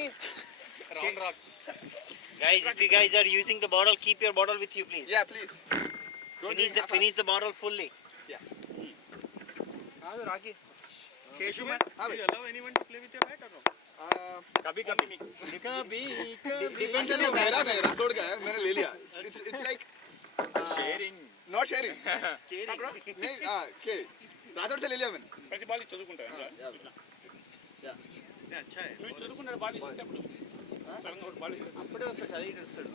Round rock. Guys, if you guys are using the bottle, keep your bottle with you, please. Yeah, please. Finish the bottle fully. Yeah. Hello, Raki. Sheshu man, do you allow anyone to play with your bat or no? कभी कभी Depends on your मेरा नहीं राठौड़ का है मैंने ले लिया it's like Sharing. not sharing Caring. नहीं के राठौड़ से ले लिया मैंने ప్రతి బాల్ చదువుకుంటారు ఇట్లా अच्छा है. నువ్వు చదువుకుంటారు బాల్ ఇస్తే అప్పుడు సడన్గా ఒక బాల్ ఇస్తే అప్పుడే వస్తాడు చదివి వస్తాడు.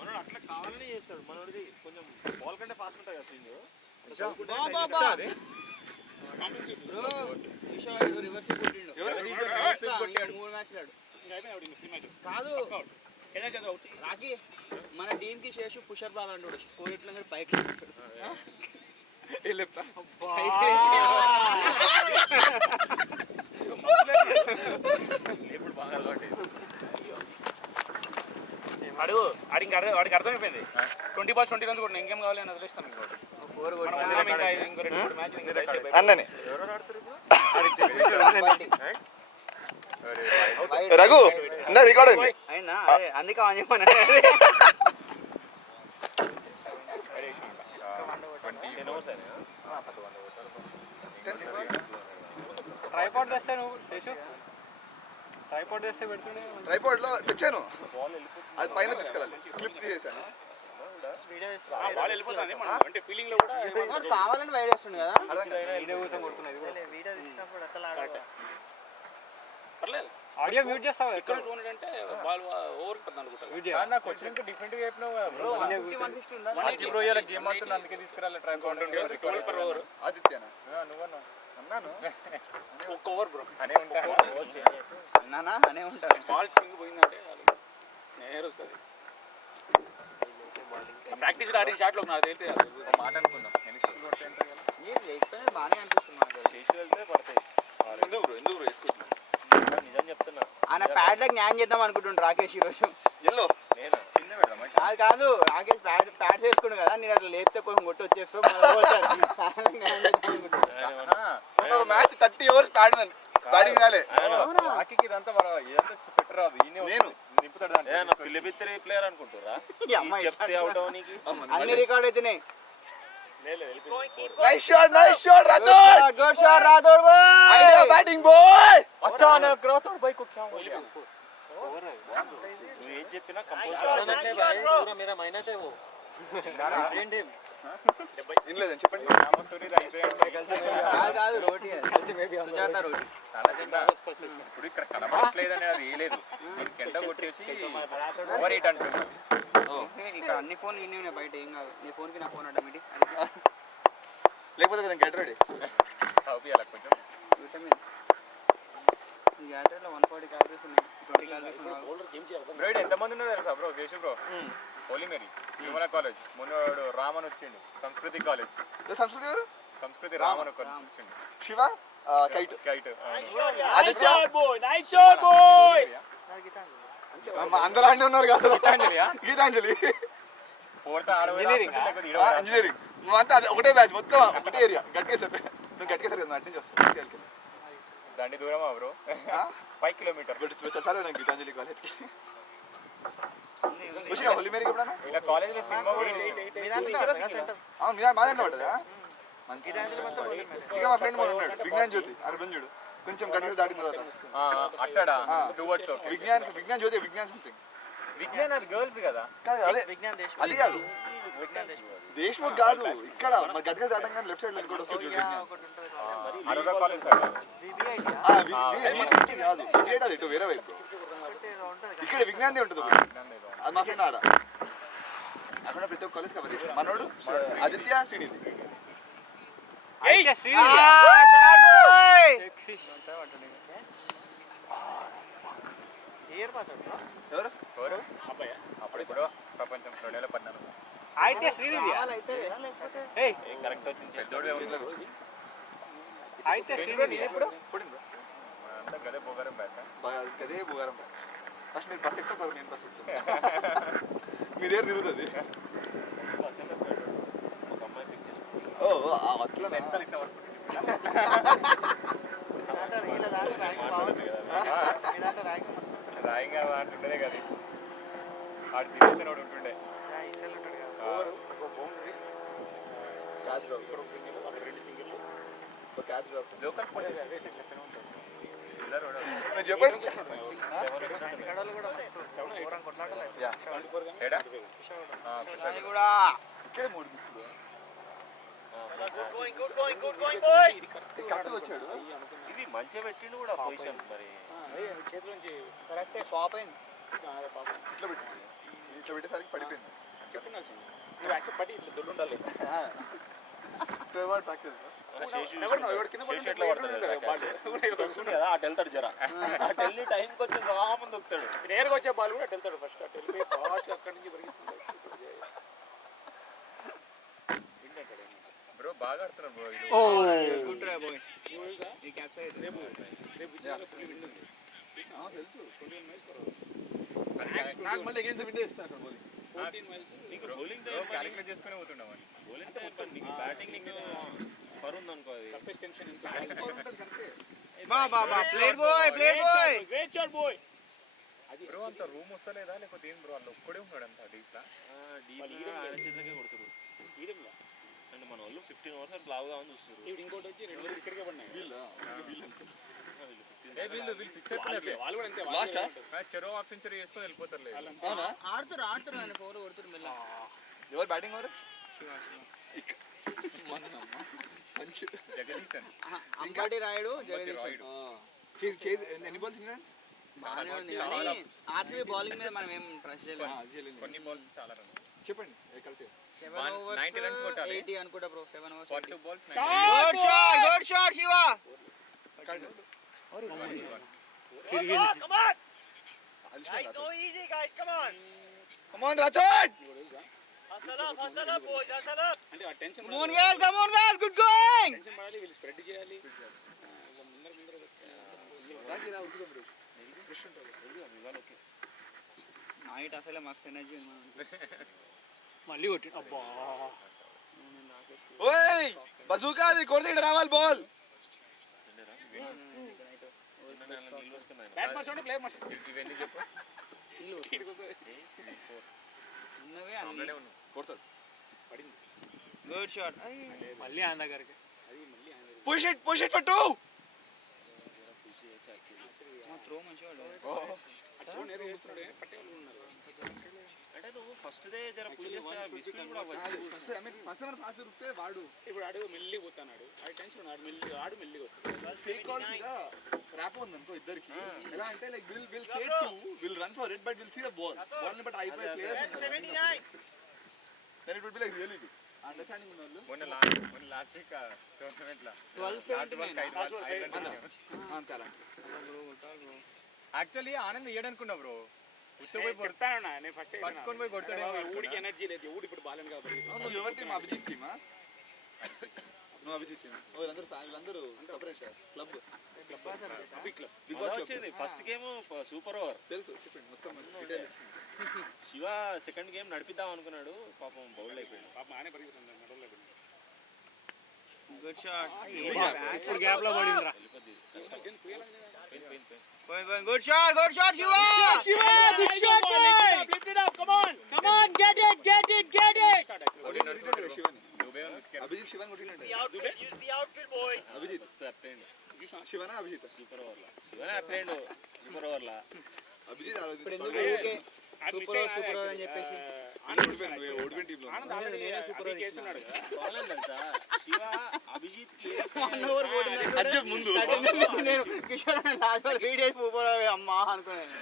మనోడు అట్లా కావాలని చేస్తాడు. మనోడిది కొంచెం బాల్ కంటే ఫాస్ట్ ఉంటుంది కదా స్వింగ్. కాదు రాకి మన టీమ్ కి శేషు పుషర్ బాల్ అంటాడు. కోరిట్ల మీద పైకి వెళ్ళిస్తా ఇప్పుడు బాగా అలవాటు వాడికి అర్థమైపోయింది 20 balls 20 runs కొట్టిన ఇంకేం కావాలి అని వదిలేస్తాను అన్ననే రఘు ఇందా రికార్డ్ అయింది అయినా అందుకే ఆన్ చెప్పాను. ట్రైపాడ్ తెస్తే నువ్వు శేషు ట్రైపాడ్ తెస్తే పెడుతుండే ట్రైపాడ్ లో తెచ్చాను అది పైన తీసుకెళ్ళాలి క్లిప్ చేశాను బాల్ వెళ్ళిపోతుంది అంటే ఫీలింగ్ లో కూడా కావాలని వైడ్ వేస్తుండే కదా. వీడియో కోసం కొడుతున్నది వీడియో తీసినప్పుడు అట్లా పర్లేదు ఆడియో మ్యూట్ చేస్తావు ఎక్కడ 200 అంటే బాల్ ఓవర్ పడుతుంది అనుకుంటా వీడియో నాకు వచ్చినాక డిఫరెంట్ గా చెప్పినావు కదా బ్రో 150 ఉందా మనకి బ్రో ఇలా గేమ్ ఆడుతున్నా అందుకే తీసుకురాలే ట్రై రికార్డ్ పర్ ఓవర్ ఆదిత్యనా నువ్వన్నా అన్నాను ఒక్క ఓవర్ బ్రో అనే ఉంటా నానా అనే ఉంటాను. బాల్ స్వింగ్ పోయిందంటే నేరు వస్తుంది ప్రాక్టీస్ ఆడిన షాట్ లో నాకు తెలితే మాట అనుకుందాం నేను లేకపోతే బాగానే అనిపిస్తుంది నాకు. చేసి వెళ్తే పడతాయి. ఎందుకు బ్రో వేసుకుంటున్నా నిజం చెప్తున్నా. ఆయన ప్యాడ్ లకు న్యాయం చేద్దాం అనుకుంటుండు రాకేష్ ఈరోజు. ఎల్లో నేను చిన్న పెడదామా అది కాదు రాకేష్ ప్యాడ్ చేసుకున్నాడు కదా. నేను అట్లా లేపితే కొంచెం కొట్టి వచ్చేస్తావు మ్యాచ్ 30 overs బ్యాటింగ్ రాలే రాకీకి ఇదంతా ఇదంతా స్వెటర్ రాదు నేను నింపుతాడు పిల్లబిత్తరి ప్లేయర్ అనుకుంటురా చెప్తే అవుట్ అవనికి అన్ని రికార్డ్ అయితేనే. Nice shot Rathod good shot Rathod boy idea batting boy అచానక్ రాథోడ్ బాయ్ को क्या हो गया నువ్వు ఏం చెప్పినా కంపోజ్ అంటే భాయ్ పూరా మేరా మైనస్ है वो బ్రాండ్ నేమ్ ఇన్లేదని చెప్పండి కాదు రోటీ సుజాత రోటీ ఇప్పుడు ఇక్కడ కనబడట్లేదని అది ఏ లేదు కెండ కొట్టేసి ఓవర్ ఎయిట్ అంటున్నాను. ఇక్కడ అన్ని ఫోన్లు ఇన్ని ఉన్నాయి బయట ఏం కాదు. నీ ఫోన్కి నా ఫోన్ ఆటోమేటిక్ లేకపోతే కొంచెం గెట్ రెడీ అవుపియాలి కొంచెం విటమిన్ ఈ గ్యాటరీలో 140 క్యాలరీస్ ఉన్నాయి. 20 క్యాలరీస్ బ్రో ఎంతమంది ఉన్నారు తెలుసా bro Jeshu bro holy Mary Tirumala college మొన్నడు రామన్ వచ్చిండు సంస్కృతి కాలేజ్ సంస్కృతి ఎవరు సంస్కృతి రామన్ వచ్చిండు Shiva kite kite Aditya nice shot boy అందరూ అన్నీ ఉన్నారు కదా గీతాంజలి ఫోర్త్ ఇంజనీరింగ్ ఇంజనీరింగ్ అంతా అదే ఒకటే బ్యాచ్ మొత్తం ఒకటే ఏరియా గట్కేసారు నువ్వు గట్కేసారు కదా అట్నే చేస్తాను దండి దూరమా బ్రో 5 kilometers సరే నాకు గీతాంజలి కాలేజ్కి హోలీ మేరీకి ఎప్పుడన్నా ఇలా కాలేజ్ లో సినిమా మా దాంట్లో పడ్డదా ఇక మా ఫ్రెండ్ ఉన్నాడు విజ్ఞాన్ జ్యోతి అరవింద్ కొంచెం గట్టిగా దాటిన తర్వాత అట్లా టువర్డ్స్ విజ్ఞాన్ జ్యోతి విజ్ఞాన్ సంథింగ్ విజ్ఞాన్ అది గర్ల్స్ కదా అదే అది కాదు దేశ్ముఖ్ కాదు ఇక్కడ మన గట్టిగా దాటంగానే లెఫ్ట్ సైడ్ ఇంకోటి వస్తుంది కాదు ఇటు వేరే వైపు ఇక్కడ విజ్ఞాన్ ఉంటుంది అది మా ఫ్రెండ్ ఆడ అక్కడ ప్రతి ఒక్క కాలేజ్ కవర్ చేసి మనోడు ఆదిత్య శ్రీనిధి ఎవరు అప్పుడు ప్రపంచం 2014 అయితే శ్రీనిధి కరెక్ట్ వచ్చింది అయితే శ్రీనిధి ఎప్పుడు అంతా గదే బోగారం బ్యాచ్ గదే బోగారం బ్యాచ్ ఫస్ట్ మీరు బస్ ఎక్కుతారు నేను బస్ ఎక్కుతాను మీ దగ్గర తిరుగుతుంది ఓ అట్లా ర్యాంక్ రాయింగ్ అంటుండే కదా ఆడు తినేసిన వాడు ఉంటుండే catch drop catch drop local చెప్పండి ఇక్కడే 3 కరెక్ట్గా వచ్చాడు. ఇది మంచిగా పెట్టిండు కూడా పొజిషన్ మరి చేతిలోంచి కరెక్టే షాప్ అయింది ఇట్లా పెట్టింది ఇట్లా పెట్టేసరికి పడిపోయింది. చెప్పున్నాల్సింది నువ్వు యాక్చువల్ పట్టి ఇట్లా దొడ్డు ఉండాలి ప్రాక్టీస్ ఎట్లా పడతాడు కదా అటు వెళ్తాడు జర అటు వెళ్ళి టైంకి వచ్చి రామని దొక్కుతాడు. నేరుగా వచ్చే బాల్ కూడా అటు వెళ్తాడు ఫస్ట్ అటు వెళ్ళి ఫాస్ట్ అక్కడి నుంచి పరిగెత్తుతాడు. బ్రో బాగా ఆడుతున్నారు బ్రో ఇది తెలుసు. నాకు మళ్ళీ ఎగైన్స్ వింటే ఇస్తాను నీకు బౌలింగ్ క్యాలిక్యులేట్ చేసుకుని పోతుండే బౌలింగ్ టైం నీకు బ్యాటింగ్ నీకు పర్ ఉంది అనుకో అది సర్ఫేస్ టెన్షన్ బ్రో అంత రూమ్ వస్తలేదా లేకపోతే ఏం బ్రో వాళ్ళు ఒక్కడే ఉన్నాడు అంత డీప్ లా ఆయన చేతికే కొడుతురు అంటే మన వాళ్ళు 15 ఓవర్స్ లావుగా అని చూస్తారు. ఇంకోటి వచ్చి 2 ఇక్కడికే పడినాయి వీళ్ళు ఫిక్స్ వాళ్ళు కూడా అంతే చెరో హాఫ్ సెంచరీ చేసుకొని వెళ్ళిపోతారు. ఆడుతురు ఆయన ఫోర్ కొడుతురు మెల్ల. ఎవరు బ్యాటింగ్ ఎవరు జగదీశన్ అంబటి రాయుడు జగదీష్ ఎన్ని బాల్స్ బాగానే ఉంది కానీ ఆర్సీబీ బౌలింగ్ మీద మనం ఏం ట్రస్ట్ చేయలేదు. కొన్ని బాల్స్ చాలా రన్స్ చెప్పండి కరెక్ట్ 7 overs 90 runs కొట్టాలి. 80 అనుకుంటా bro 7 overs 42 balls good shot Shiva Come on, Rajat! అంటే ఆ tension come on guys good going tension పడాలి వీళ్ళు స్ప్రెడ్ చేయాలి ముందర నైట్ అసలే మస్తు ఎనర్జీ ఉంది మళ్ళీ కొట్టి అబ్బా ఓయ్ బజూకా అది కొడితే ఇక్కడ రావాలి బాల్. బ్యాట్ మార్చండి ప్లేయర్ మార్చండి ఇవన్నీ చెప్పు ఉన్నవే అన్ని కొడతాడు. పడింది గుడ్ షాట్ మళ్ళీ ఆయన దగ్గరికి పుష్ ఇట్ ఫర్ 2. త్రో మంచిగా అటు నేరుగా చేస్తున్నాడు పట్టేవాళ్ళు ఉన్నారు అంటే నువ్వు ఫస్ట్ దే జర పుష్ చేస్తే మిస్టేక్ కూడా అవ్వచ్చు. ఫాస్ట్ రుక్తే వాడు ఇప్పుడు ఆడు మెల్లి పోతున్నాడు ఆ టెన్షన్ ఆడు మెల్లి వస్తాడు. ఫేక్ కాల్స్ మీద ర్యాప్ ఉంది అనుకో ఇద్దరికి. ఎలా అంటే like will say 2 will run for it but will see the ball but అయిపోయి players 79 then it would be like really good understanding ఉన్న వాళ్ళు. మొన్న లాస్ట్ వీక్ టోర్నమెంట్ లా 12-79 అంతేలా యాక్చువల్లీ ఆనంద్ ఇయ్యడనుకున్నా బ్రో ఉత్తపోయి కొడతాను నేను ఫస్ట్ పట్టుకొని పోయి కొడతాడు. ఊడికి ఎనర్జీ లేదు ఊడి ఇప్పుడు బాలేను కాబట్టి నువ్వు ఎవరి టీం అభిజిత్ టీమా నువ్వు అభిజిత్ టీమ్ వీళ్ళందరూ separate club big club big boss వచ్చింది. ఫస్ట్ గేమ్ సూపర్ ఓవర్ తెలుసు చెప్పండి మొత్తం డీటెయిల్ శివ సెకండ్ గేమ్ నడిపిద్దాం అనుకున్నాడు పాపం బౌల్డ్ అయిపోయాడు. పాప ఆనే పరిగెత్తున్నాడు నడవలో గుడ్ షాట్ ఇప్పుడు గ్యాప్ లో పడిందిరా good shot Shiva good shot get it Abhijit శివన్ కొట్టిండే అభిజిత్ శివనా అభిజిత్ సూపర్ ఓవర్ లా శివనే అట్లేండు సూపర్ ఓవర్ లా అభిజిత్ ఆ రోజు ఇప్పుడు ఎందుకు ఊకే సూపర్ ఓవర్ అని చెప్పేసి ఓడిపోయిన టీంలో చేస్తున్నాడు బాగాలేదు తెలుసా శివ అభిజిత్ అజ్జబ్ ముందు నేను కిషోర్ లాస్ట్ బాల్ రీడ్ చేసి పోపోవే అమ్మా అనుకున్నాను.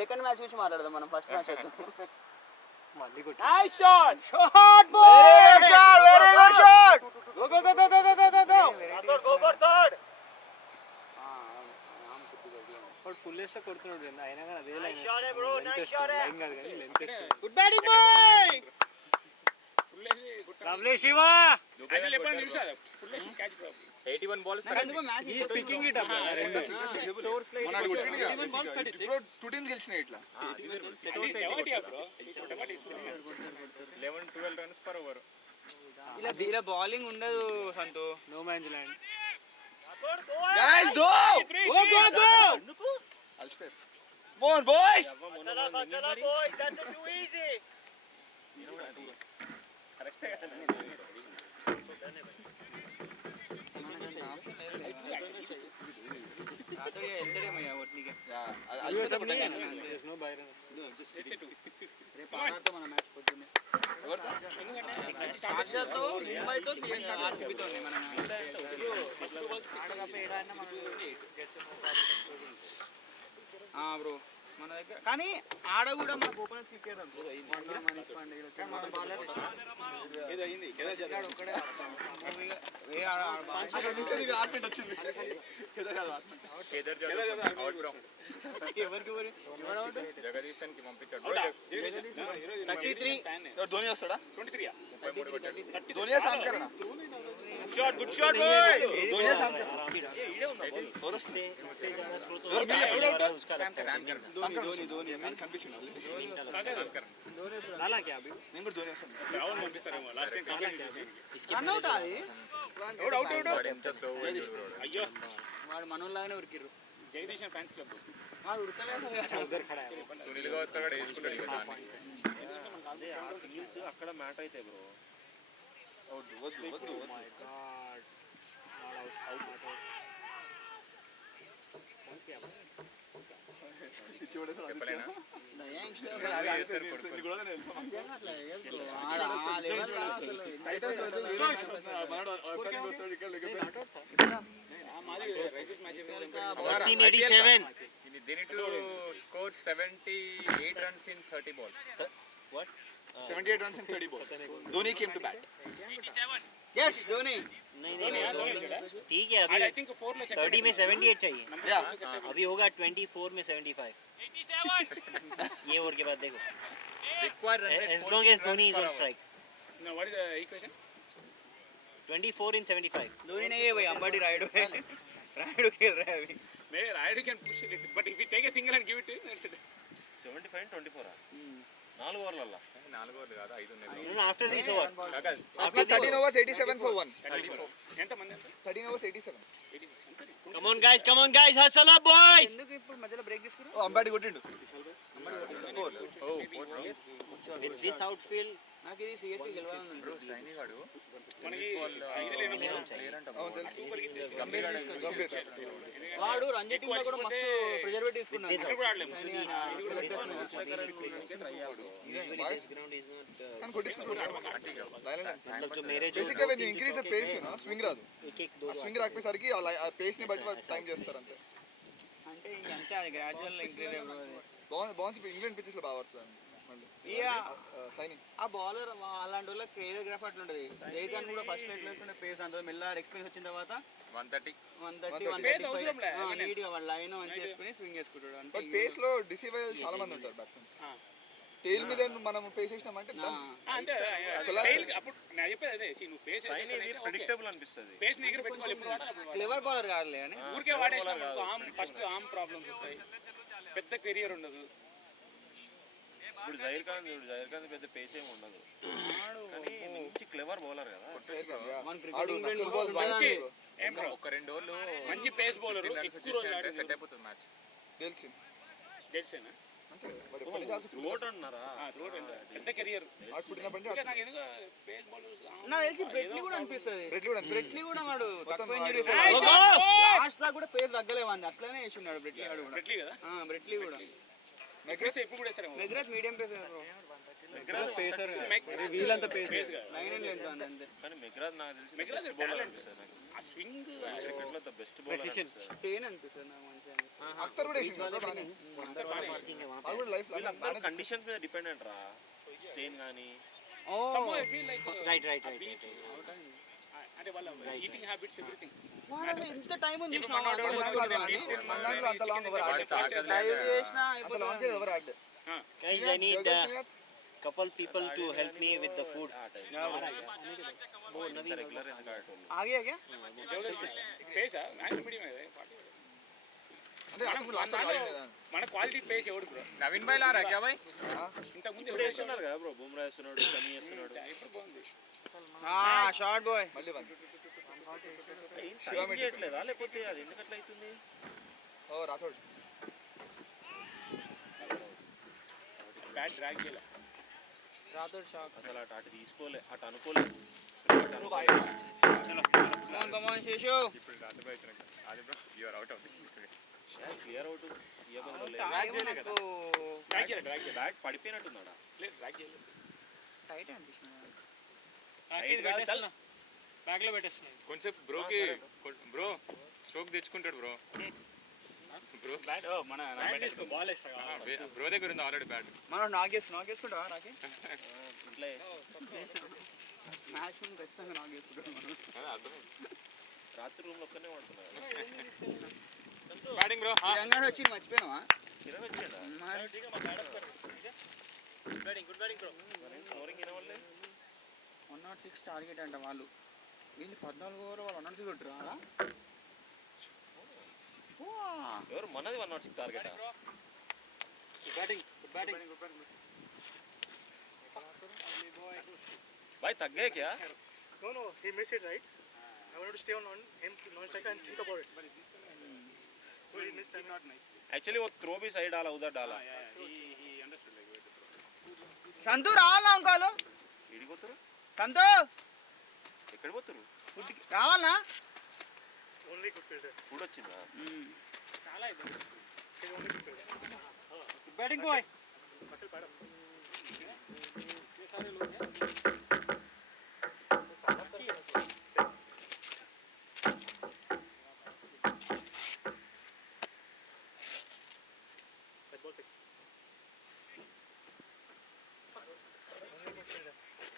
సెకండ్ మ్యాచ్ గురించి మాట్లాడదాం మనం. ఫస్ట్ మ్యాచ్ వద్దాం. మళ్ళీ కొట్టి nice shot very good shot go for third వాడు ఫుల్ వేస్తే కొడుతున్నాడు అయినా కానీ అదే లైన్ కాదు కానీ length good batting boy lovely Shiva actually ఎప్పుడు చూసారు ఫుల్ వేసి catch 81 balls he is picking it up రెండు సోర్స్ లైక్ మన కొట్టిండు ఇప్పుడు 2 టీమ్స్ గెలిచినాయి ఇట్లా బ్రో 11-12 runs per over. ఇలా బౌలింగ్ ఉండదు సంతు. No man's land guys Come on, boys. Bro మన దగ్గర కానీ ఆడ కూడా మన ఓపెనర్స్ క్లిక్ చేద్దాం జగదీశన్కి పంపించాడు ధోని వస్తాడా? 23 ధోనియా Sam Curran. Shot good shot boy ధోనియా సామ్ కరణ. నేను కూడా ధోని వస్తాను. రావణ్ పంపిస్తారేమో లాస్ట్ టైం కంప్లీట్ చేశాను రన్అట్ అది అయ్యో వాడు మనోళ్ళగానే ఉరికిర్రు జగదీశన్ ఫ్యాన్స్ క్లబ్ వాడు ఉరకలేదు సునీల్ గవాస్కర్ కూడా వేసుకుంటాడు ఇక దాన్ని. సింగిల్స్ అక్కడ మ్యాట్ అయితే బ్రో వద్దు చెప్పలేనా They need to score 78 runs in 30 balls. 78 runs in 30 balls. Dhoni came to bat. yes Dhoni ठीक है आई अभी थिंक 4 में 30 में 78 चाहिए Yeah. अभी होगा 24 में 75 ये ओवर के बाद देखो as long as Dhoni is on strike know what is the equation 24 in 75 Dhoni नहीं है भाई अंबाडी राइड राइड खेल रहा है अभी मे right can push it but if you take a single and give it to it's 75 24 4 ఓవర్లల్ల 4 ఓవర్లు కాదు 5 ఉన్నాయి no, after this over After 13 overs, 87 for 1. 34 ఎంత మంది ఎంత 13 overs, 87. come on guys hustle up boys ఎందుకు ఇప్పుడు మధ్యలో బ్రేక్ తీసుకురు Oh, Ambadi కొట్టిండు. with this outfield నాకు ఇది సిఎస్కే గెలవాలని బ్రో సైని గాడు మనకి ఇది ప్లేయర్ అంట అవును తెలుసు. Super hit Gambhir. వాడు రంజీ టీమ్ లో కూడా మస్తు ప్రెజర్ పెట్టి తీసుకున్నాడు ఇక్కడ కూడా ఆడలేము Boys, ground is not కానీ కొట్టించుకుంటున్నాడు. मतलब जो मेरे जो బేసిక్గా when you increase the pace, swing రాదు. एक एक ఆ స్వింగ్ రాకపోయేసరికి ఆ పేస్ ని బట్టి వాళ్ళు టైం చేస్తారు అంతే. అంటే ఇంకంతే అది gradual increase bounce England pitches లో బాగా పడుతుంది మళ్ళీ. ఇక సైని ఆ బౌలర్ అలాంటి వాళ్ళకి కేరియోగ్రాఫ్ అట్లుంటది జైకాన్ కూడా ఫస్ట్ ఎట్లా వేస్తుండే పేస్ అంత మెల్ల ఎక్స్పీరియన్స్ వచ్చిన తర్వాత 130 Pace అవసరం లే. నీట్ గా వాళ్ళ లైన్ మంచి చేసుకుని స్వింగ్ చేసుకుంటాడు అంటే బట్ పేస్ లో డిసీవ్ అయ్యే చాలా మంది ఉంటారు బ్యాట్స్మెన్స్. టైల్ మీద మనం పేస్ చేసినామంటే done. అంటే టైల్ అప్పుడు నేను చెప్పేది అదే see నువ్వు పేస్ సైన్ ఇది ప్రెడిక్టబుల్ అనిపిస్తది పేస్ ని దగ్గర పెట్టుకోవాలి ఎప్పుడు వాడాలి అప్పుడు వాడాలి. క్లెవర్ బౌలర్ కాదులే అని ఊరికే వాడేసినప్పుడు ఆర్మ్ ఫస్ట్ ఆర్మ్ ప్రాబ్లమ్స్ వస్తాయి పెద్ద కెరియర్ ఉండదు ఇప్పుడు జైర్ ఖాన్ పెద్ద పేస్ ఏమి ఉండదు కానీ మంచి క్లెవర్ బౌలర్ కదా మన ఆడు క్రికెట్ నచ్చని balls మంచి బాగా ఏం బ్రో ఒక 2 ఓవర్లు మంచి పేస్ బౌలర్ ఎక్కువ రోజులు అంటే సెట్ ఆడింది అయిపోతుంది మ్యాచ్. తెలిసి తెలిసేనా అంటే మరి ఎప్పటి నుంచి ఆడుతున్నారు? త్రూఅవుట్ అన్నారా పెద్ద కెరియర్ ఆడుకుంటున్నప్పటి నుంచి నాకు ఎందుకో పేస్ బౌలర్స్ నాకు తెలిసి బ్రెట్లీ కూడా అనిపిస్తుంది రెడ్లు కూడా అంతే. బ్రెట్లీ కూడా వాడు మొత్తం తక్కువ injuries Nice Oh, shot, boy! Last దాకా కూడా పేస్ తగ్గలేవండి అట్లనే వేసి ఉన్నాడు బ్రెట్లీ ఆడు కూడా బ్రెట్లీ కదా బ్రెట్లీ కూడా మెగ్రెస్ ఎప్పుడు కూడా వేస్తారేమో మెగ్రాత్ మీడియం పేస్ కదా వీలంతా పేస్ కదా లైన్ అండ్ లెంత్ అంతే కానీ మెగ్రాజ్ నాకు తెలిసి మెగ్రాజ్ బెస్ట్ బౌలర్ talent. అనిపిస్తుంది నాకు ఆ స్వింగ్ క్రికెట్ లో ద బెస్ట్ బౌలర్ అనిపిస్తుంది టేన్ అనిపిస్తుంది నాకు మంచిగా అఖ్తర్ కూడా వేసిండు కదా బాగానే. వాళ్ళు కూడా లైఫ్ వీళ్ళందరూ కండిషన్స్ మీద డిపెండెంట్ రా స్టెయిన్ కానీ ఓ right అంటే వాళ్ళ ఈటింగ్ హ్యాబిట్స్ ఎవ్రీథింగ్ వాడు ఎంత టైం ఉంది ఇప్పుడు చూసినావా? మన మన్నాడు అంత లాంగ్ ఓవర్ వాడి ఆడలేదు. తాకట్లేదు. Dive చేసినా అంత అయిపోతుంది. లాంగ్ ఓవర్ ఆడలేదు. guys I need couple people to help me with the food regular ఎందుకు ఆడేటోళ్ళు ఆగే ఆగే పేసా మ్యాచ్ మీడియం అంటే అతను లాస్ట్ ఆడింది కదా. మన క్వాలిటీ పేస్ ఎవడు బ్రో నవీన్ భాయ్ లారా క్యా భాయ్? ఇంతకు ముందు ఇప్పుడు వేస్తున్నారు కదా బ్రో బుమ్రా వేస్తున్నాడు షమి వేస్తున్నాడు ఇప్పుడు బాగుంది షార్ట్ బాయ్ మళ్ళీ వన్. టైం చేయట్లేదా లేకపోతే అది ఎందుకు అట్లా అవుతుంది ఓ రాథోడ్. బ్యాట్ డ్రాగ్ చేయలే రాథోడ్ షాక్. అసలు అటు తీసుకోలే, అటు అనుకోలేదు. Come on, Sheshu. ఇప్పుడు రాత్రి పోయి వచ్చినాక అది bro you are out of the clear out drag చేయలే బ్యాట్ పడిపోయినట్టున్నాడా? లేదు డ్రాగ్ చేయలేదు టైట్ అనిపిస్తుంది. బ్యాగ్ లో పెట్టేస్తున్నాను కొంచెం బ్రోకి బ్రో స్ట్రోక్ తెచ్చుకుంటాడు బ్రో బ్రో బ్యాట్ మన బ్యాట్ తీసుకో బాల్ వేస్తా బ్రో దగ్గర ఉంది ఆల్రెడీ బ్యాట్ మనం నాగేసుకుంటావా రాకి? ఇంట్లో మ్యాచ్ ముందు ఖచ్చితంగా నాగేసుకుంటాం మనం. అదే అర్థమైంది. రాత్రి రూమ్ లో ఒక్కనే పడుతున్నా బ్యాటింగ్ బ్రో తెలంగాణ వచ్చి మర్చిపోయినావా? కిరణ్ వచ్చాడా? స్కోరింగ్ వినవల్లే. 106 టార్గెట్ అంట వాళ్ళు. వీళ్ళు 14 ఓవర్లు వాళ్ళు 106 కొట్టురా. ఎవరు మనది 106 టార్గెట్? भाई थक गए क्या? No, he missed it, right? I wanted to stay on him non-strike and think about it. So he missed that. Not nice. Actually वो थ्रो भी सही डाला, उधर डाला. He understood like where to throw. సంతు రావాలా అంకాలు? ఏడికి పోతారు? సంతు ఎక్కడ పోతారు? రావాలా? Only good fielder. ఫుడ్ వచ్చిందా? చాలా ఇది. He's only good fielder. Batting boy. Patel pad up. ये सारे लोग हैं.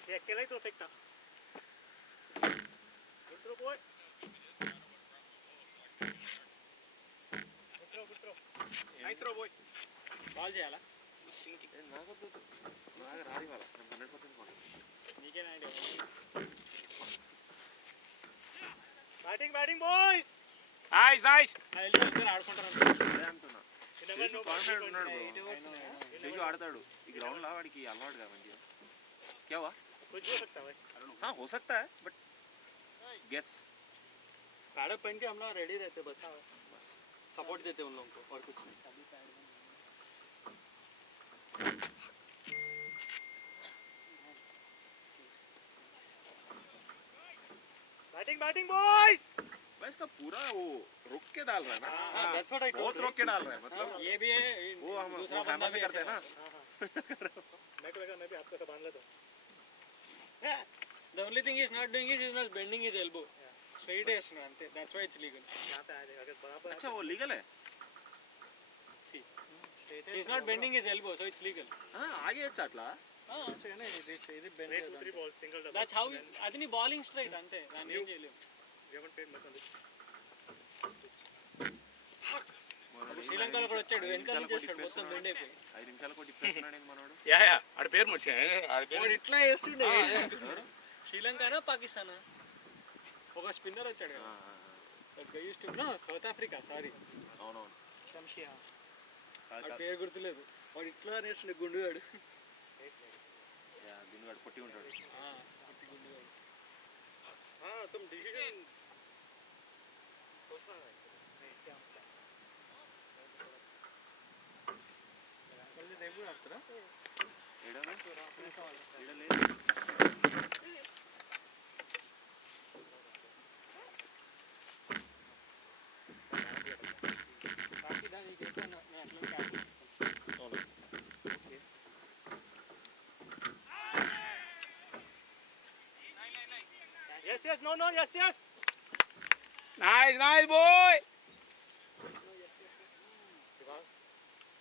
ये अकेला ही तो फेंकता. Good throw boy. Good throw. Nice throw boy. Ball చేయాలా? నాకు రాదు ఇవాళ. 100% కాదు. నీకేనా ఐడియా? Batting boys. నైస్. ఇద్దరు ఆడుకుంటారు అదే అంటున్నా. శేషు కాన్ఫిడెంట్ ఉన్నాడు బ్రో. శేషు ఆడతాడు. ఈ గ్రౌండ్ లా వాడికి అలవాటు గా మంచిగా. क्या हुआ? कुछ भी हो सकता है भाई. हाँ हो सकता है बट गेस. पैडअप पहन के हम लोग रेडी रहते बस सपोर्ट देते उन लोगों को और कुछ नहीं. Batting boys. भाई इसका पूरा वो रुक के डाल रहा है ना. That's what I told. बहुत रुक के डाल रहा है मतलब. ये भी है. वो हम दूसरा वो बंदा हैमर से भी करते हैं ना. मेरे को लगा मैं भी आपको बांध लेता हूँ. The only thing he's not doing is he's not bending his elbow. Straight is ante. That's why it's legal. यहाँ पे आया अगर बराबर. अच्छा वो लीगल है. He's not bending his elbow, so it's legal. हाँ आगे अच्छा अట్లా. ఇది bend 2-3 balls single double. That's how adini bowling straight ante. దాన్ని ఏం చేయలేం. We haven't played much on this. శ్రీలంకలో కూడా వచ్చాడు వెనకాల నుంచి చేస్తాడు మొత్తం బెండ్ అయిపోయి. 5 నిమిషాలకు డిప్రెషన్ ఏంది మనోడు. యా ఆడ పేరు మర్చిపోయా ఆడ పేరు ఇట్లా చేస్తుండే. శ్రీలంకనా పాకిస్తానా? ఒక స్పిన్నర్ వచ్చాడు కదా. No South Africa sorry. అవునవును. సంశయ. ఆ పేరు గుర్తులేదు. వాడు ఇట్లా అనేస్తుండే గుండుగాడు. యా గుండుగాడు పొట్టి ఉంటాడు. పొట్టి గుండుగాడు. हाँ तुम डिसीजन सोचना है. మళ్ళీ రేపు కూడా ఆడతారా? బాకీ దాన్ని చేస్తాను నేను అట్లా cap. Yes, no, yes. Nice boy.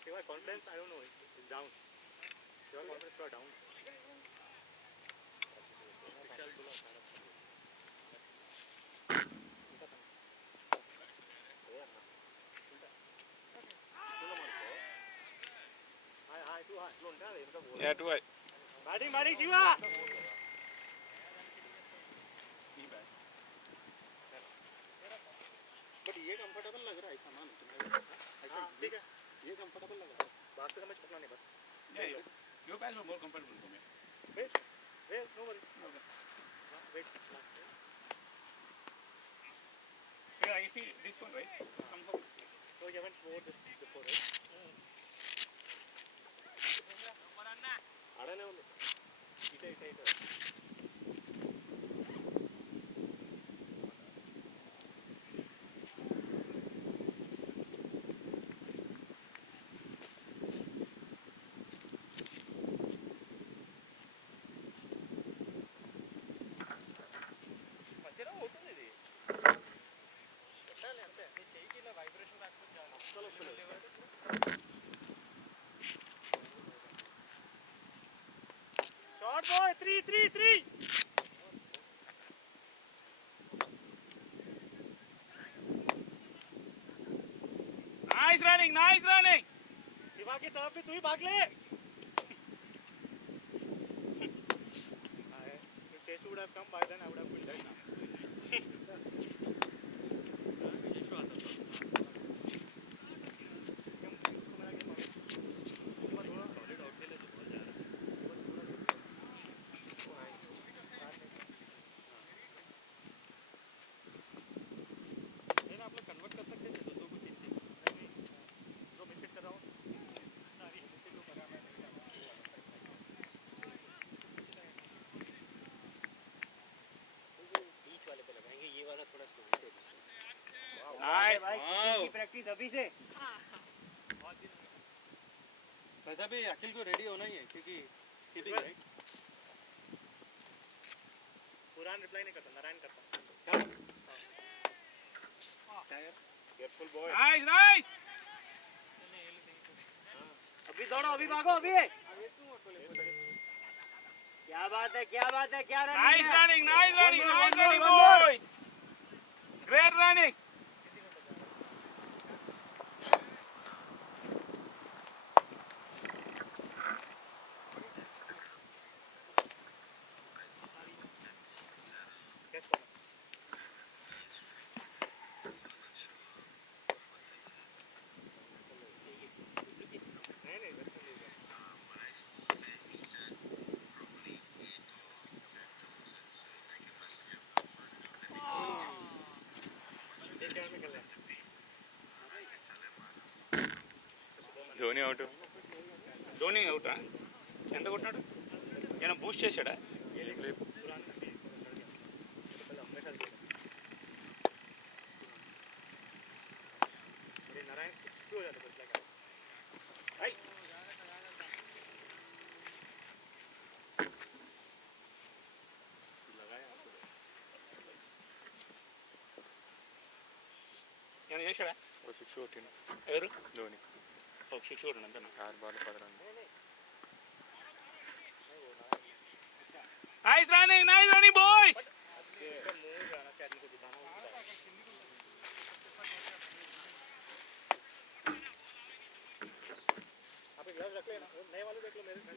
Shiva confidence, I don't know, it's down. Shiva confidence is down. Yeah, too high. Batting, Shiva. But ये कंफर्टेबल लग रहा है सामान तुम्हें. ठीक है. ये कंफर्टेबल लग रहा है. बात तो समझ पकड़ना नहीं बस. Your guys are more comfortable for me. Wait, no worries. Wait. Yeah, I see this one, right? Somehow. So you haven't scored this before, right? Short boy, 3. Nice running. Shiva की तरफ भी तू ही भाग ले. If Chesu would have come by then, I would have built that now. बीच वाले पे लगाएंगे, ये वाला थोड़ा स्लो है। Nice. भाई प्रैक्टिस अभी से वैसा भी अखिल को रेडी होना ही है क्योंकि कीपिंग राइट। पुरान रिप्लाई नहीं करता, नारायण करता. Careful boy. Nice. अभी दौड़ो, अभी भागो, अभी क्या बात है, क्या Nice running, One more. boys. Great running. Dhoni out. Dhoni out ఎంత కొట్టినాడు? ఏమైనా బూస్ట్ చేశాడా? नारायण कुछ भी हो जाता है. ఏమైనా చేశాడా? ఒక 6 కొట్టిండు ఎవరు? ధోని. ఒక 6 కొట్టిన అంతేనా? 6 ball 10 run. Nice running boys.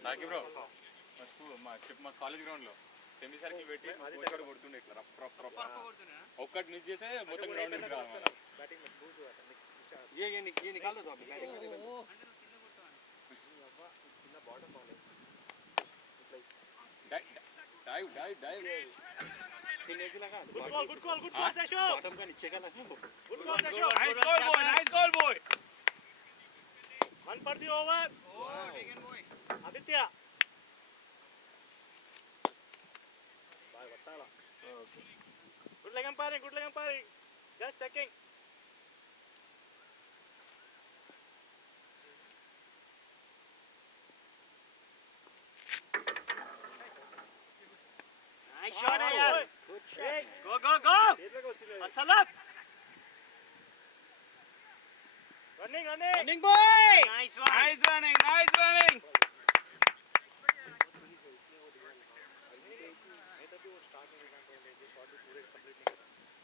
నాకి బ్రో మా కాలేజ్ గ్రౌండ్ లో సెమీ సర్కిల్ పెట్టి మా కోచ్ గారు కొడుతుండే ఇట్లా రఫ్ ఒక్కటి మిస్ చేస్తే మొత్తం గ్రౌండ్ మీద రావాలి. ये निकाल दो अभी बैटिंग में डाइव तीन एज लगा गुड कॉल सेशो. बॉटम का नीचे का लगा गुड कॉल सेशो. Nice goal boy. वन पर दी ओवर. आदित्य बाय बताला. Good leg umpiring just checking. Nice shot है यार, गो असलफ running boy, nice one, Nice running.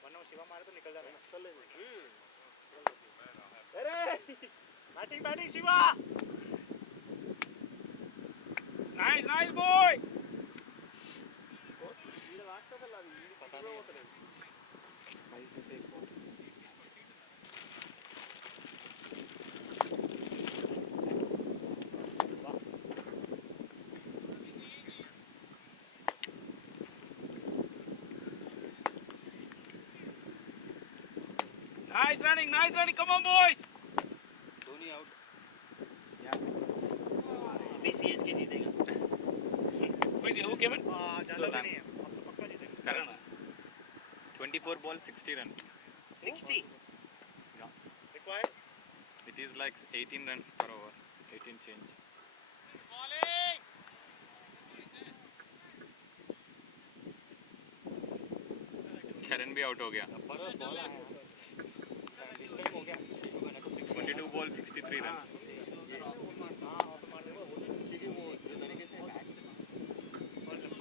वरना वो शिवा मारे तो निकल जाना. अरे batting Shiva. Nice boy. Nice running. Come on boys. Dhoni out अभी सीएसके जीतेगा। Who came in? ज्यादा भी नहीं है, अब तो पक्का जीतेंगे. Karana. 24 balls, 60 runs. 60 Required. It is like 18 runs per over. 18 change. शरण भी आउट हो गया. 22 ball 63 runs.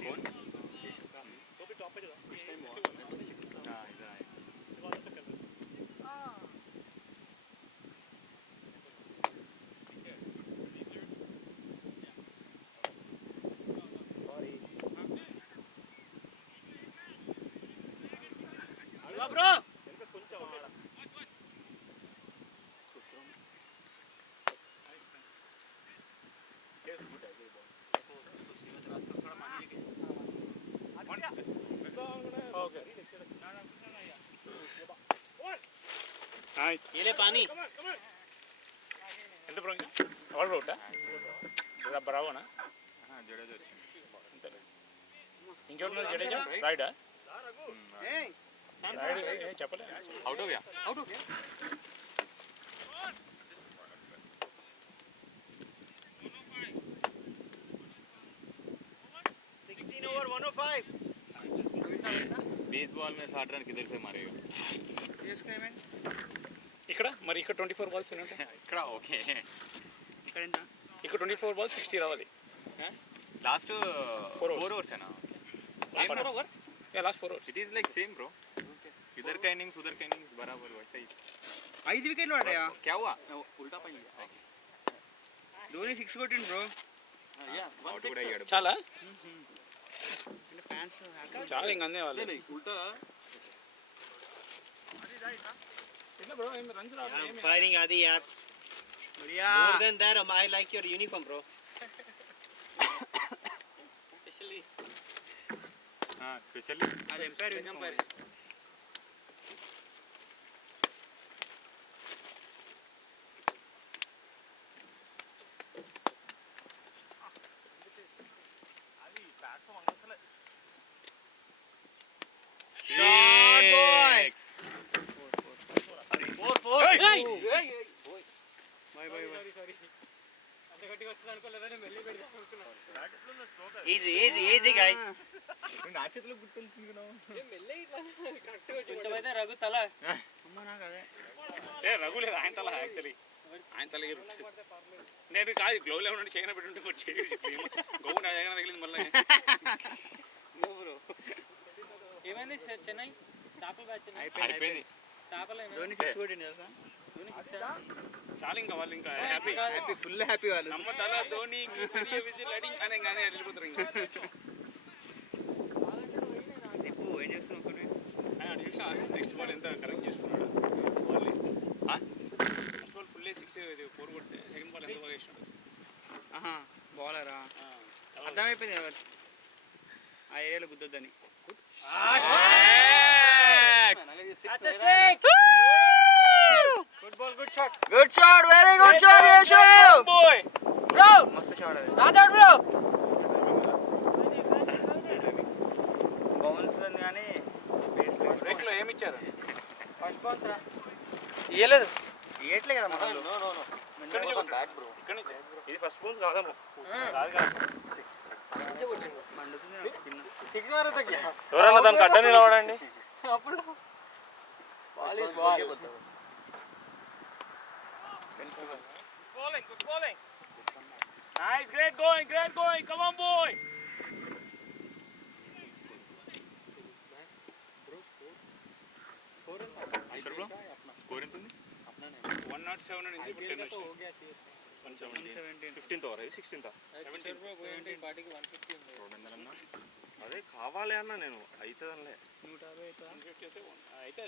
कौन? तो भी टॉप पे था इस टाइम हां इधर आए నైస్ ये ले पानी ఎంత బ్రో ఆల్ అవుటా బ్రావోనా జడేజా అంతేలే ఇంకెవరున్నారు జడేజా రైడా రైడ్ చెప్పలే आउट हो गया आउट हो गया 16 ओवर 105 20 बॉल में 60 रन किधर से मारेगा ఇక్కడ మరి ఇక్కడ 24 బాల్స్ ఉన్నాయి ఇక్కడ ఓకే ఇక్కడ ఎంత ఇక్కడ 24 బాల్స్ 60 రావాలి लास्ट 4 overs. ओवर्स है ना last 4 overs yeah last 4 overs it is like same bro इधर का इनिंग्स उधर का इनिंग्स बराबर वैसा ही 5 వికెట్లు పడ్డాయా क्या हुआ उल्टा पड़ी ధోని 6 కొట్టిండు బ్రో या आउट కూడా అయ్యాడు చాలా ఫ్యాన్స్ చాలా ఇంక అందే వాళ్ళు उल्टा ಇಲ್ಲ బ్రో ఏం రన్స్ రావట్లేదు फायरिंग आदि यार बढ़िया more than that I like your uniform bro especially हां स्पेशली అది umpire umpire Shot boy 4 bye bye sorry అంత గట్టిగా వస్తుంది అనుకోలేదని మెల్లి పెడదాం అనుకున్నాను ఈజీ ఈజీ ఈజీ గైస్ నా చేతిలో గుర్తుంచుకున్నావు ఏ మెల్లి ఇట్లా కరెక్ట్గా కొంచెం అయితే రఘు తల అమ్మ నాకు అదే ఏ రఘు లేదు ఆయన తల యాక్చువల్లీ ఆయన తల నేను కాదు గ్లోవ్ లో ఉండి చేయన పెట్టుంటే కూడా చేయలేదు గౌ నా దగ్గర తగిలింది మళ్ళీ బ్రో ఏమైంది చెన్నై చేపల బ్యాచ్ అయిపోయింది చేపలేనా ధోని 6 కొట్టిండు తెలుసా చాలా ఇంకా వాళ్ళు ఇంకా హ్యాపీ హ్యాపీ ఫుల్ హ్యాపీ వాళ్ళు నమ్మ తల ధోనికి విజిల్ అడింగ్ అని కానీ వెళ్ళిపోతారు ఇంకా తిప్పు ఏం చేస్తున్నావు కొన్ని ఆయన చూసిన నెక్స్ట్ బాల్ ఎంత కరెక్ట్ చేసుకున్నాడు బాల్ ఫస్ట్ బాల్ ఫుల్లీ 6 ఇది 4 కొట్టే సెకండ్ బాల్ ఎంత బాగా వేసినాడు ఆహా బౌలరా అర్థమైపోయింది ఎవరు ఆ ఏరియాలో గుద్దొద్దని good ball good shot good shot very good shot Yashu boy bro మస్తు షాట్ అది నాట్ అవుట్ బ్రో బౌన్స్ ఉంది కానీ బేస్ బ్రేక్ లో ఏమి ఇచ్చారు ఫస్ట్ బాల్స్ రా ఇయ్యలేదు ఇయ్యట్లే కదా మనం నో నో నో ఇక్కడ నుంచి బ్యాక్ బ్రో ఇక్కడ నుంచి ఇది ఫస్ట్ బౌన్స్ కాదమ్మా కాదు కాదు మండుతుంది నాకు కింద 6 మారే తగ్గా ఎవరన్నా దానికి అడ్డం నిలబడండి అప్పుడు ball is ball bowling good bowling nice great going come on boy score ఎంత ఉంది 107 అని ఇప్పుడు 10 हो వచ్చింది गया सीएस 117 15th ఓవర్ ఇది 16th सर ब्रो పోయింటే పార్టీకి 150 ఉంది 200 అన్న అదే కావాలి అన్న నేను అవుతుందనిలే 150 అయితే 150 చేస్తే అయితే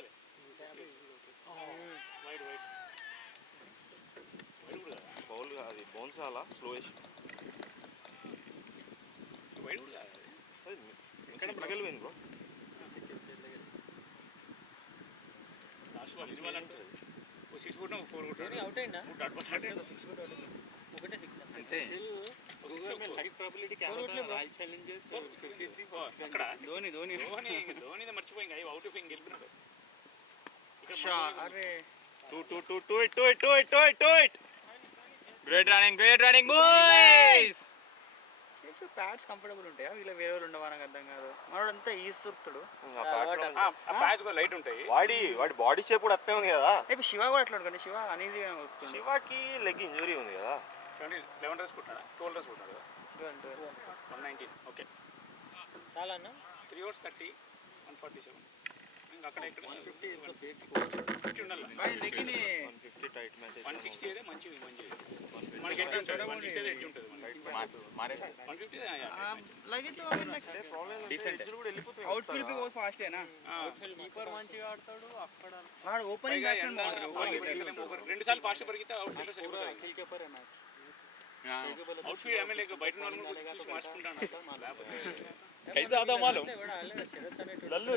వైడ్ వైడ్ బౌల్ అది బౌన్స్ కావాలా స్లో వేసి వైడ్ కూడా కాదు అది ఇక్కడ పగలిపోయింది బ్రో లాస్ట్ బాల్ ఇవాళ అంటే ఓ 6 కొట్టినా 4 కొట్టాడు అవుట్ అయిందా డాట్ బాల్ ఆడాడు ఒకటే 6 అంటే गूगल में लाइव प्रोबेबिलिटी क्या होता है राइट चैलेंजर 53 అక్కడ ధోని ధోని ధోని మర్చిపోయింది అవుట్ ఆఫ్ గెలిపినాడు ఇక్కడ షాట్ అరే to it great running boys pads comfortable ఉంటాయా వీళ్ళ వేరే ఉండవా నాకు అర్థం కాదు మనోడంతా ఈజీ దొరుకుతాడు. ప్యాచ్ కూడా లైట్ ఉంటాయి. వాడి బాడీ షేప్ కూడా అట్లే ఉంది కదా. ఇప్పుడు శివ కూడా అట్లా కానీ శివ అనీజీగా వస్తుంది. శివాకి లెగ్ ఇంజురీ ఉంది కదా. 11 డ్రెస్ కుట్టాడా 12 డ్రెస్ కుట్టాడు 119. ఓకే చాలా అన్న 3 hours 30 147. ఇంకా అక్కడ ఇక్కడ 150 ఉండాలి. 150 టైట్ మ్యాచెస్ 160 అయితే మంచిది మనకి ఎట్టి ఉంటుంది. 160 అయితే ఎట్టి ఉంటుంది మనకి 150 అవుట్ ఫీల్డ్ పి बहुत फास्ट है ना. కీపర్ మంచిగా ఆడతాడు అక్కడ వాడు ఓపెనింగ్ బ్యాట్స్మెన్ రెండు సార్లు ఫాస్ట్ పరిగితే అవుట్ ఫీల్డ్ సరిపోతుంది. అవుట్ ఫీల్డ్ ఎమ్మెల్యే బయట వాళ్ళు చూసి మార్చుకుంటాను. कैसा आता मालूम लल्लू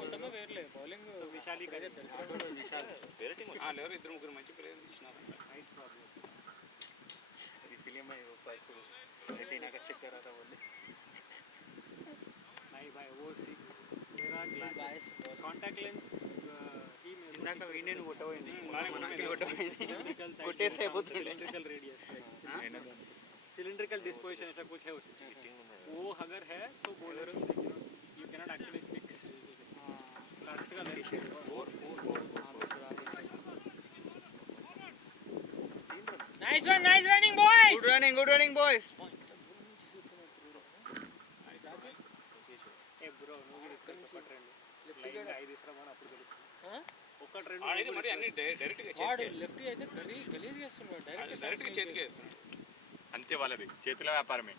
మొత్తమే వేర్లే బౌలింగ్ విశాలి వేరే టీం లేరు ఇద్దరు ముగ్గురు మంచి ప్లేయర్ తీసినారు. इसलिए मैं वो पासो रेटिना का चेक कर रहा था बोले नहीं भाई वो सी मेरा बायस कांटेक्ट लेंस ही ఇందాక వీడియో కొట్టబోయింది सिलेंड्रिकल కొట్టేస్తే అయిపోతుంది. सिलेंड्रिकल रेडियस सिलेंड्रिकल डिस्पोजिशन ऐसा कुछ है उसमें. वो अगर है तो bowler you can not actually fix practical lens. Nice running boys. Good running boys. A bro నువ్వు ఇక్కడ నుంచి పట్టండి లైన్ 5 ఇస్త్రా మనం అప్పుడు తెలుస్తుంది. ఒక్క ట్రెండ్ అనేది మరి అన్ని డైరెక్ట్ గా వాడు లెఫ్ట్ అయితే గలీజ్ చేస్తున్నాడు. డైరెక్ట్ గా చేతికి వేస్తున్నాడు. అంతే వాళ్ళది చేతుల వ్యాపారమే,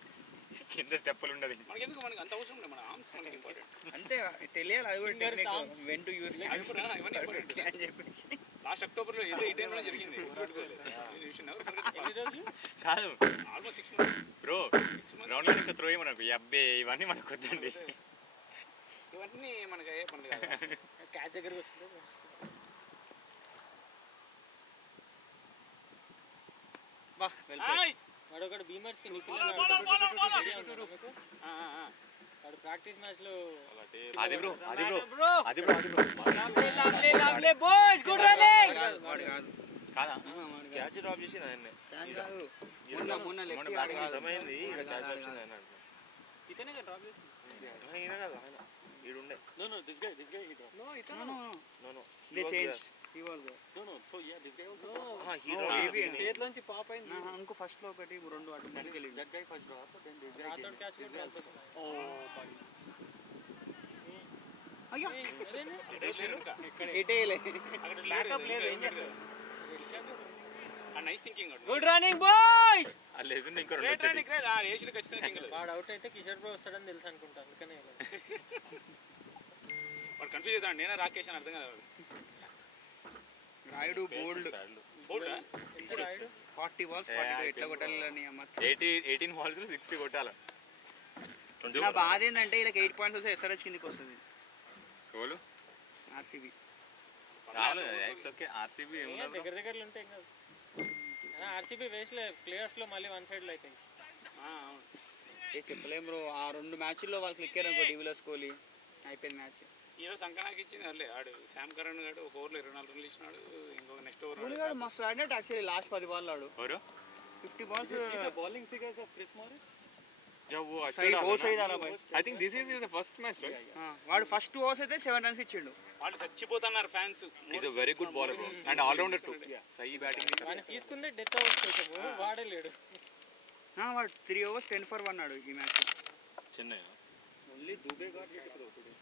కింద స్టెప్పులు ఉండదు. మనకి ఎందుకు మనకి అంత అవసరం లేదు. మన ఆర్మ్స్ మనకి ఇంపార్టెంట్. అంటే తెలియాలి అది కూడా టెక్నిక్ వెన్ టు యూస్ అది కూడా ఇవన్నీ ఇంపార్టెంట్ అని చెప్పి. లాస్ట్ అక్టోబర్ లో ఇదే ఈ టైం లో జరిగింది. ఎన్ని రోజులు కాదు ఆల్మోస్ట్ 6 months బ్రో, గ్రౌండ్ లో ఇంకా త్రో మనకు అబ్బే ఇవన్నీ మనకు వద్దండి. ఇవన్నీ మనకి అయ్యే పనులు కాదు. క్యాచ్ దగ్గరికి వస్తుంది. బా వాడు ఒకటి బీమర్స్ కి నిఖిల్ వాడు ప్రాక్టీస్ మ్యాచ్ లో అది బ్రో బాయ్స్ గుడ్ రన్నింగ్ వాడు కాదు కాదా క్యాచ్ డ్రాప్ చేసింది ఆయన్నే. మొన్న మొన్న బ్యాటింగ్ అర్థమైంది ఈడ క్యాచ్ డ్రాప్ చేసింది ఆయన అంటున్నా. ఇతనే డ్రాప్ చేసింది. ఈయన కదా ఆయన ఈడుండే. No, this guy he dropped. No, No. No They changed. He was there. No. So yeah, this guy also. He Oh, drop maybe. చేతిలోంచి పాప్ అయింది. ఇంకో ఫస్ట్ లో ఒకటి రెండు అటు ముందుకు వెళ్ళింది. That guy first drop, then this guy. Rathod catch కూడా డ్రాప్ చేసింది. ఓ బాడీ. అయ్యో అదేనే ఎటేలే అక్కడ బ్యాకప్ లేదు ఏం చేస్తారు. ఆ nice thinking good running boys. ఆ లేజుండి ఇంకో రెండు గ్రేట్ వచ్చేది. రన్నింగ్ ఆ ఏషియన్ ఖచ్చితంగా సింగిల్. వాడు అవుట్ అయితే కిషోర్ బ్రో వస్తాడని తెలుసు అనుకుంటా అందుకనే వాడు కన్ఫ్యూజ్ అవుతాడు. నేనే రాకేష్ అని అర్థం కాదు. రాయుడు బోల్డ్ బోల్డ్ 40 balls 42 ఎట్లా కొట్టాలి అని అమ్మ. 18 balls 60 కొట్టాలి. నా బాధ ఏంటంటే ఇలా 8 points వస్తే ఎస్ఆర్హెచ్ కిందకి వస్తుంది. కోలు ఆర్సీబీ రాలేదు. It's okay. ఆర్సీబీ ఏముంది దగ్గర దగ్గరలో ఉంటాయి కదా. ఆర్సీబీ వేస్ట్లే ప్లేయర్స్ లో మళ్ళీ వన్ సైడ్ లో అవుతాయి. చెప్పలేం బ్రో. ఆ 2 మ్యాచ్ల్లో వాళ్ళు క్లిక్ అయ్యారు అనుకో డివిలర్స్ కోహ్లీ అయిపోయింది మ్యాచ్. ఈరోజు సంకనాకి ఇచ్చింది అల్లే ఆడు శామ్ కరణ్ గారు ఒక ఓవర్లో 24 రన్లు ఇచ్చినాడు. ఇంకొక నెక్స్ట్ ఓవర్ కోహ్లీ మస్తు ఆడినట్టు యాక్చువల్లీ లాస్ట్ 10 బాల్ ఆడు ఎవరు 50 balls. Bowling figures of Chris Morris. वो సైడ్ ఓ సైడ్ అలా boy. I think this is the first match, right? వాడు ఫస్ట్ 2 overs అయితే 7 runs ఇచ్చిండు. వాళ్ళు చచ్చిపోతున్నారు fans. He's a very good bowler and all rounder too. Sahi batting ni వాడిని తీసుకుందే death over చేసాము. వాడే లేడు. వాడు 3 overs 10 for 1 ఆడు ఈ match. Chennai only Dube got bro today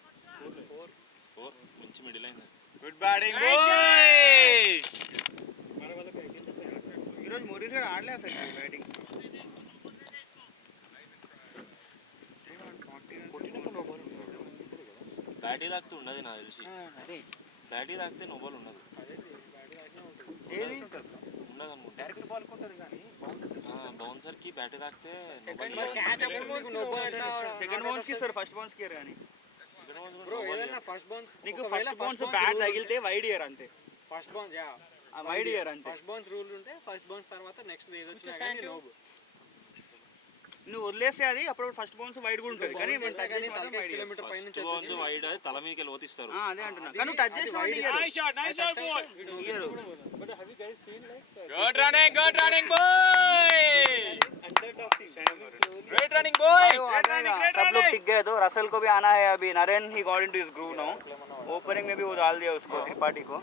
4 మంచి మిడిల్ అయింది. good batting boys. మన వాళ్ళకి ఎంత ఈ రోజు మోరీస్ గారు ఆడలే అసలు బ్యాటింగ్. బ్యాటీ తాకితే ఉండదు నాకు తెలిసి. అదే బ్యాటీ తాకితే నోబాల్ ఉండదు. ఏది ఉండదు అనుకుంటా. డైరెక్ట్ బాల్ కొంటారు కానీ బౌన్సర్ కి బ్యాటీ తాకితే సెకండ్ బౌన్స్ కి ఇస్తారు ఫస్ట్ బౌన్స్ కి ఇయర్ కానీ బ్రో ఏదన్నా ఫస్ట్ బౌన్స్ నీకు ఫస్ట్ బౌన్స్ బ్యాట్ తగిలితే వైడ్ ఇయర్ అంతే. First bounce yeah wide year అంతే. ఫస్ట్ బౌన్స్ రూల్ ఉంటే ఫస్ట్ బౌన్స్ తర్వాత నెక్స్ట్ ఏది వచ్చినా కానీ నో. నువ్వు వదిలేస్తే అది అప్పుడు ఫస్ట్ బౌన్స్ వైడ్ కూడా ఉంటుంది కానీ కిలోమీటర్ పై నుంచి బౌన్స్ వైడ్ అది తల మీదకి లోతిస్తారు. అదే అంటున్నా కానీ టచ్ చేసి wide nice shot ball. But have you guys seen like good running boys. Great running, boy. सब लोग टिक गए तो रसल को भी आना है अभी. Narine he got into his groove now. Opening में भी वो डाल दिया उसको त्रिपाठी को.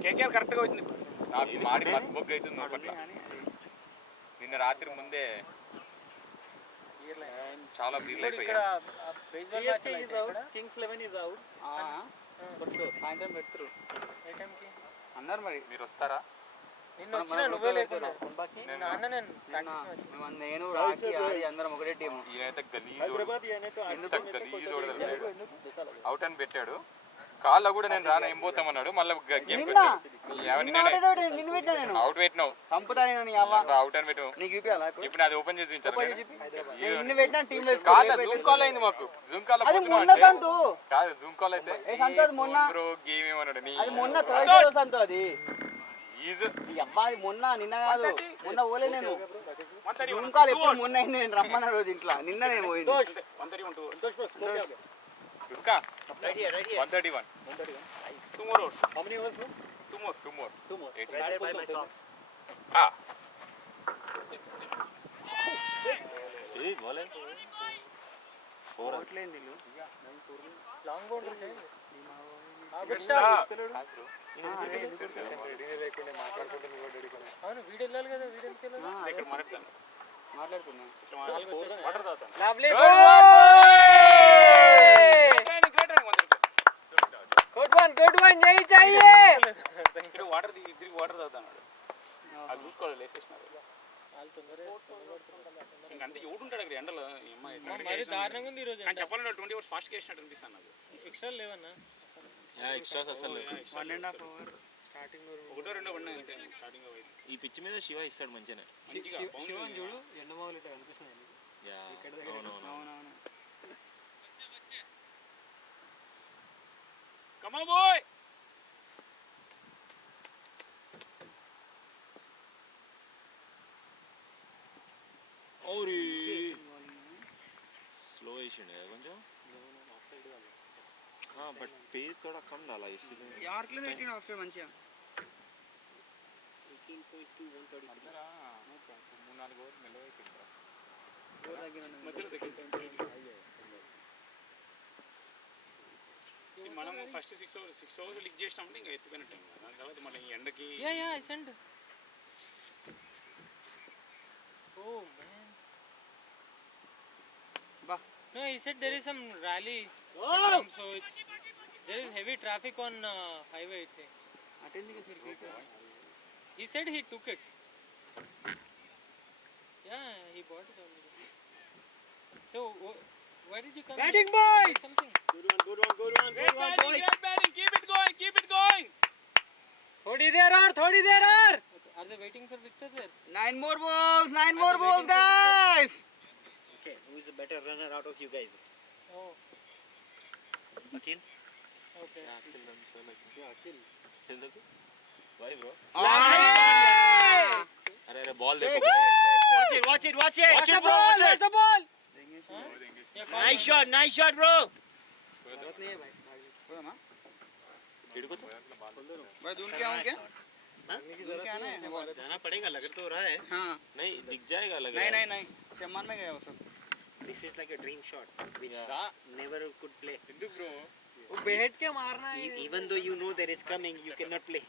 కేకేఆర్ కరెక్ట్ గా వచ్చింది. నాకు మాడి బస్ బొగ్గ అవుతుంది లోపల. నిన్న రాత్రి ముందే చాలా బీల్ అయిపోయా. CSK is out, Kings 11 is out. సాయంత్రం పెడతారు ఏ టైంకి? అన్నారు మరి. మీరు వస్తారా? నిన్న వచ్చినా నువ్వే లేకున్నా. నాన్న నేను నేను రాఖీ ఆది అందరం ఒకటే టీం. ఈయనైతే గలీజ్ అవుట్ అని పెట్టాడు. కాళ్ళ కూడా నేను రానా ఏం పోతామన్నాడు. మళ్ళీ గేమ్ అవుట్ పెట్టినావు. చంపుతా నేను నీ అవ్వ. అవుట్ అని పెట్టావు. నీకు చూపియాలా ఇప్పుడు? ఇప్పుడు అది ఓపెన్ చేసి ఇచ్చారు. నిన్ను పెట్టినా టీం కాళ్ళ జూమ్ కాల్ అయింది మాకు. జూమ్ కాల్ అది మొన్న సంతు. కాదు జూమ్ కాల్ అయితే ఏ సంతు అది మొన్న బ్రో గేమ్ ఏమన్నాడు నీ అది మొన్న థర్స్డే సంతు అది. ఈజ్ ఈ అబ్బా అది మొన్న నిన్న కాదు. మొన్న పోలే నేను. జూమ్ కాల్ ఎప్పుడు మొన్న అయింది. నేను రమ్మన్న రోజు ఇంట్లో. నిన్న నేను పోయింది. उसका right here 131 2 more out. How many overs, bro? 2 more 18. Batted by my socks. ah ఏ బాల్ ఓట్లేంది వీళ్ళు. లాంగ్ బౌండరీ చేయండి. Good start. అవును వీడు వెళ్ళాలి కదా. వీడు ఎందుకు వెళ్ళాలి? ఇక్కడ మాట్లాడతాను. మాట్లాడుతున్నా. వాటర్ తాగుతాను. లవ్లీ గుడ్ వన్ జై चाहिए. ఇక్కడ వాటర్ తిరిగి వాటర్ తాగుతాను. అది చూసుకోవాలి లేసేసినారు. ఇంకంతే ఎవడుంటాడు అక్కడ ఎండలో. మరి దారుణంగా ఉంది ఈ రోజు. కానీ చెప్పాలంటే 20 hours ఫాస్ట్ చేసినట్టు అనిపిస్తాను నాకు. ఎక్స్ట్రా లేవన్నా. ఎక్స్ట్రాస్ అసలు 1.5 hours స్టార్టింగ్ ఒకటో రెండో పడినాయి అంతే స్టార్టింగ్ పోయింది. ఈ పిచ్ మీద శివ ఇస్తాడు మంచిగానే. శివన్ చూడు ఎండమావులు ఇట్లా కనిపిస్తుంది. యా అవునవును. అవునవును. Come on boy. और स्लो एशियन है కొంచెం. हां बट पेस थोड़ा कम डाला इसलिए. यार के लिए 18 ऑफ से మంచిగా. 18.2 130. 3-4 ఓవర్ మెల్లగా అయిపోయింది. మధ్యలో తగ్గింది. మనం ఫస్ట్ 6 hours లీక్ చేసినామంటే ఇంకా ఎత్తుకున్నట్టు. దాని తర్వాత మళ్ళీ ఈ ఎండకి యా ఐ సెండ్. Oh man. బా. No, he said there is some rally. So it's, there is heavy traffic on highway. It's saying. Attending చేసి He said he took it. Yeah, he bought it already. So why did you come? Batting here? boys! Something. Good one, good one, good one, good one, boy. great batting, keep it going. Thodi there are. Are they waiting for Victor there? 9 more balls guys. Okay, who is a better runner out of you guys? Oh, Akhil? okay. Akhil runs like Akhil ఎందుకు why bro. అరే అరే ball देखो. Watch it. Watch the ball. Watch the ball. Nice shot, bro. इडको तो भाई दून के आऊं क्या? दून के आना है बॉल. जाना पड़ेगा, लग तो रहा है. हां. नहीं दिख जाएगा लग रहा है. नहीं सम्मान में गया वो सब. This is like a dream shot, which never could play. ఎందుకు బ్రో? वो बैठ के मारना है. Even though you know that it's coming, you cannot play.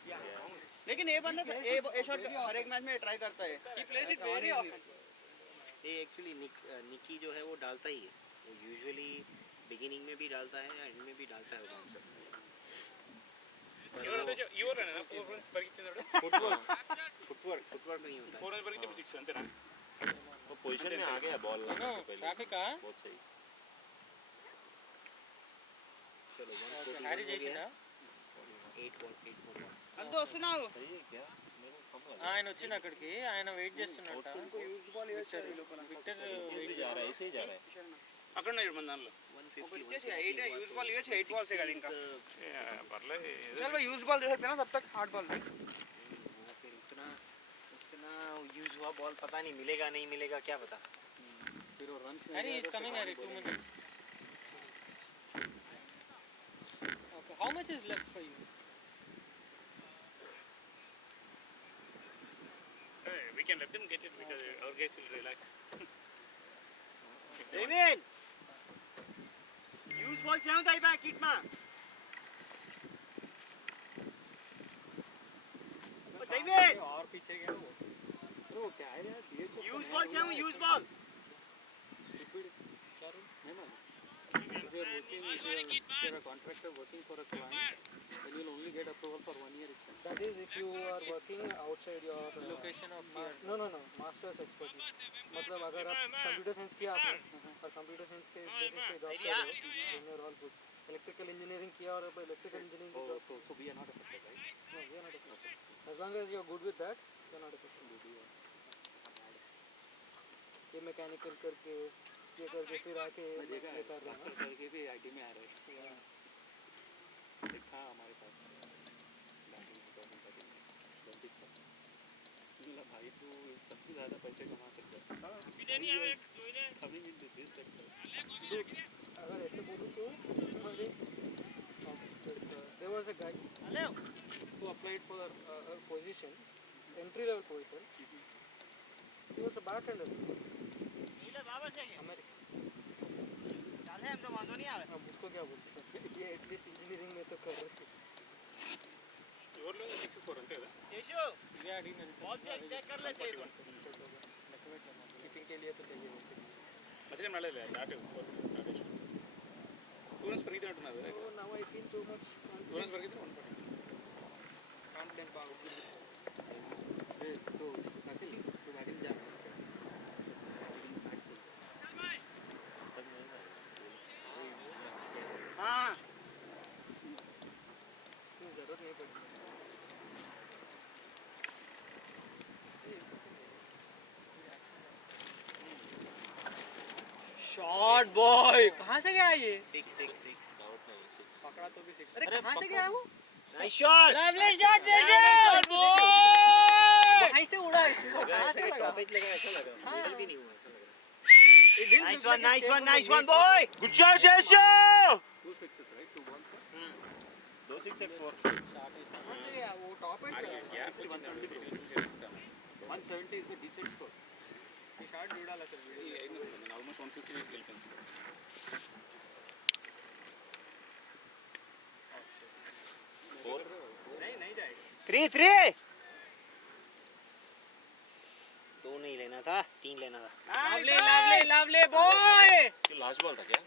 लेकिन ये बंदा ये शॉट हर एक मैच में ट्राई करता है. He plays it very often. ये एक्चुअली निकी जो है वो डालता ही है. वो यूजुअली बिगिनिंग में भी डालता है, एंड में भी डालता है वो बाउंसर. ఎవరైనా 4 runs పరిగెత్తినాడు. फुटवर्क नहीं होता 4 runs పరిగెత్తి 6 అంతేనా? वो पोजीशन में आ गया बॉल No, लगाने से पहले. traffic का. बहुत सही. चलो Harry చేసిండా? 8 balls. अंतो వస్తున్నావు. सही है क्या मेरे को कम लगा. ఆయన వచ్చిన అక్కడికి ఆయన వెయిట్ చేస్తున్నట్ట. उनको यूज बॉल ये चाहिए लोकल. విక్టర్ ऐसे ही जा रहा है ऐसे ही जा रहा है. అక్కడ ఉన్నాడు మన దానిలో. 150. 8 है यूज बॉल ये 8 बॉल से का इनका. పర్లేదు. चल भाई यूज बॉल दे सकते हैं ना तब तक हार्ड बॉल. फिर उतना यूज हुआ बॉल पता नहीं मिलेगा नहीं मिलेगा क्या पता. Harry is coming, Harry. 2 minutes. Okay, how much is left for you? can let them get it because our guys will relax. Damien! Use ball 7 type back, Kitma. Damien! और पीछे गया वो अरे वो क्या है यार DH Use ball 7, use ball. If you are working, if you are a contractor working for a client, then you will only get approval for 1 year extension. That is if you are working outside your Location of no master's expertise. मतलब अगर आप computer science किया आपने और computer science के basis पे job कर रहे हो then you are all good. Electrical engineering किया और अब इलेक्ट्रिकल इंजीनियरिंग की job so we are not affected, right? no we are not affected. As long as you are good with that you are not affected. ये mechanical करके ये करके फिर आके ये कर रहा है करके भी आईटी में आ रहे हैं देखा हमारे पास भाई तू सबसे ज्यादा पैसे कमा सकता है कमिंग इनटू दिस सेक्टर अगर ऐसे बोलूँ तो हमारे there was a guy who applied for a position entry level position. He was a bartender. American. अब उसको क्या बोलते हैं ये एटलीस्ट इंजीनियरिंग में तो कर रहे हैं ఎవరిలో 64 అంతే కదా टिफिन के लिए तो चाहिए वैसे మధ్యలో నడలేదు దాటే టూరెన్స్ పెరిగినట్టున్నారు so now I feel so much టూరెన్స్ పెరిగితే 140 confident बाग तो अखिल तू बैटिंग जा हाँ जरूरत नहीं पड़ती शॉट बॉय कहां से गया ये 6 पकड़ा तो भी 6 अरे कहां से गया वो नाइस शॉट लवली शॉट देखो वहीं से उड़ा कहां से लगा स्टॉपेज लगा ऐसा लगा हाँ। मिडल भी नहीं हुआ ऐसा लग रहा nice one boy good shot शेषो 2 sixes right 2 balls का 2 6 4 कहां से गया वो top and 170 is a decent score ये शॉट भी डाला सर ఆల్మోస్ట్ 150 వెళ్ళిపోయింది नहीं जाएगा 3 2 नहीं लेना था 3 लेना था लवली बॉय ये लास्ट बॉल था क्या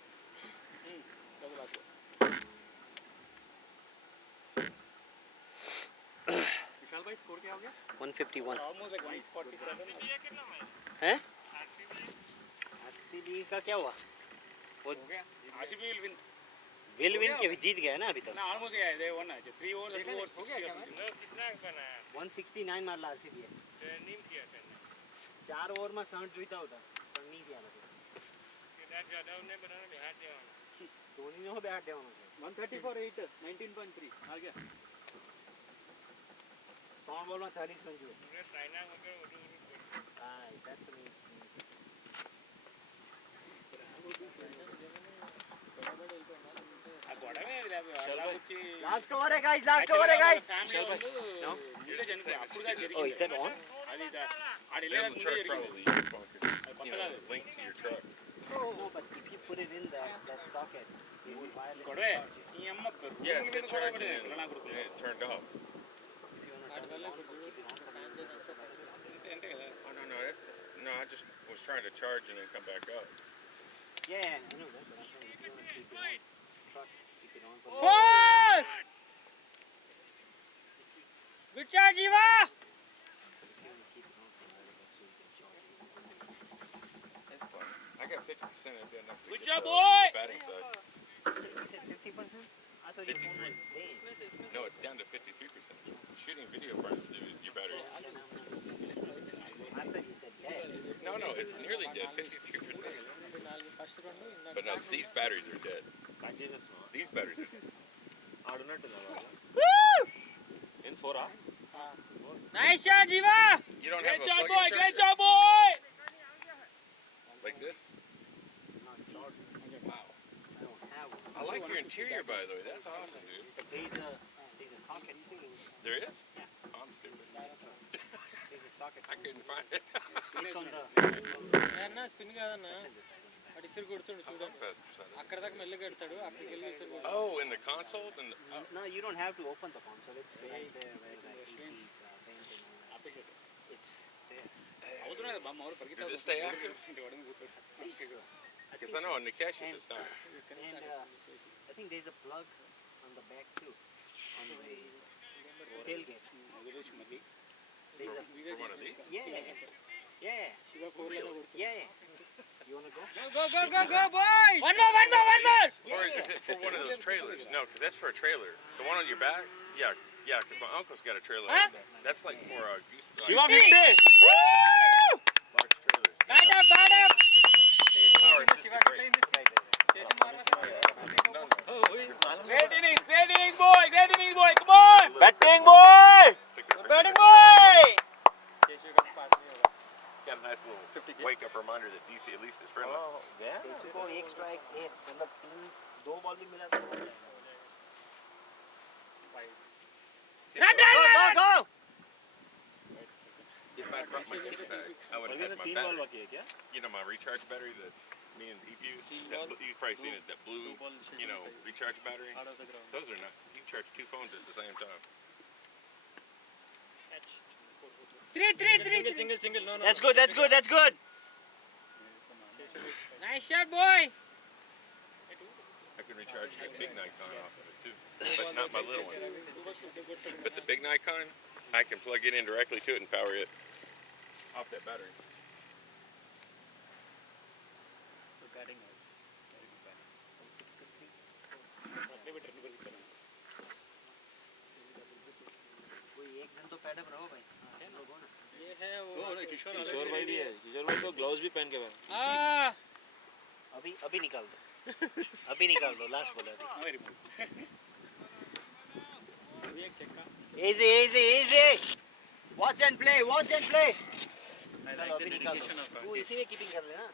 विशाल भाई स्कोर क्या हो गया 151 ఆల్మోస్ట్ లైక్ 147 हैं आरसीबी का क्या हुआ वो आरसीबी विल विन विल के जीत गया ना अभी तक ना ऑलमोस्ट गया दे वन है 3 ओवर 2 ओवर 60 or something कितना बना है 169 मारला आरसीबी ट्रेनिंग किया था 4 ओवर में 60 जीता होता पण नहीं किया मतलब कितना ज्यादा उन्हें बनाना बिहार देवाना धोनी ने हो बैट देवाना 130 for 8 19.3 आ गया 100 बॉल में 40 रन जो पूरे चाइना मगर हां दैट्स मी ఆ గొడవే అలా వచ్చి लास्ट ओवर है गाइस लास्ट ओवर है गाइस ఫ్యామిలీ వాళ్ళు వీడియో చనిపోయి అప్పుడుగా జరిగింది Oh, is that on? అది ఆడ వెళ్ళేదాకా ముందే జరిగింది అది కొత్త కాదు No, but if you put it in that socket, it will violate. గొడవే ఈ అమ్మ Yes, రూమ్ మీద it గొడవ charged పడింది and పిల్లల గుర్తు it turned off. If you want to turn it on, keep it on for అంటే కదా Oh no, no, I just was trying to charge and then come back up. Yeah, I know that, but I'm saying if you want to keep it on, keep it on for good shot जीवा That's fun. I got 50% of that enough. Good job, boy! Batting side. You said 50%? I thought your phone was dead. No, it's down to 53%. Shooting video burns your battery. I thought you said dead. No, it's nearly dead, 53%. But no, these batteries are dead. These batteries are dead. In 4 nice shot जीवा You don't great have a job plug-in boy charger? great job boy Like this? Wow. I don't have one. I like your interior, by the way. That's awesome, dude. But there's a socket too. There is? Yeah. Oh, I'm stupid. There's a I couldn't find it. It's on the. అన్న spin కాదన్నా అటు ఇసురు కొడుతుండు చూడండి అక్కడ దాకా మెల్లగా ఎడతాడు అక్కడికి వెళ్ళి ఇసురు కొడతాడు. Oh, in the console? No, you don't have to open the console. It's right there where the PC paint and all that. It's there. అవసరం లేదు బామ్మ ఎవరు పరిగెత్తారు. Does it stay active? Because I know on Nikesh's it's not. And I think there's a plug on the back too, on the tailgate. There's a, For one of these? yeah. Shiva 4 లలో కొడుతుంది. Yeah. You wanna go? Go boys! One more! Or is it for one of those trailers? No, because that's for a trailer. The one on your back? Yeah, because my uncle's got a trailer. Like that. That's like for a goose. Shiva 50! Large trailers. Power assisted brake. No. Great innings, boy, come on! Batting boy! Batting boy! Got a nice little wake up reminder that DC at least is friendly. Oh, yeah. को एक strike एक मतलब 2 ball भी मिला था. Go! If I brought my kit back, I would have had my 3 ball battery. बाकी है क्या? You know, my recharge battery that me and Pete use? You've probably seen it, that blue, recharge battery. Those are not, you can charge 2 phones at the same time. Single. No. That's good. Nice shot, boy. I can recharge the big Nikon off of it too, but not my little one. But the big Nikon, I can plug it in directly to it and power it off that battery. कोई एक दिन तो paid up रहो भाई. लोगों ना. ये है वो किशोर भाई भी है. किशोर भाई तो ग्लव्स भी पहन के बैठे. अभी निकाल दो लास्ट बॉल अभी. एक चक्का. Easy. Watch and play. चलो अभी निकाल दो. तू इसी में कीपिंग कर लेना.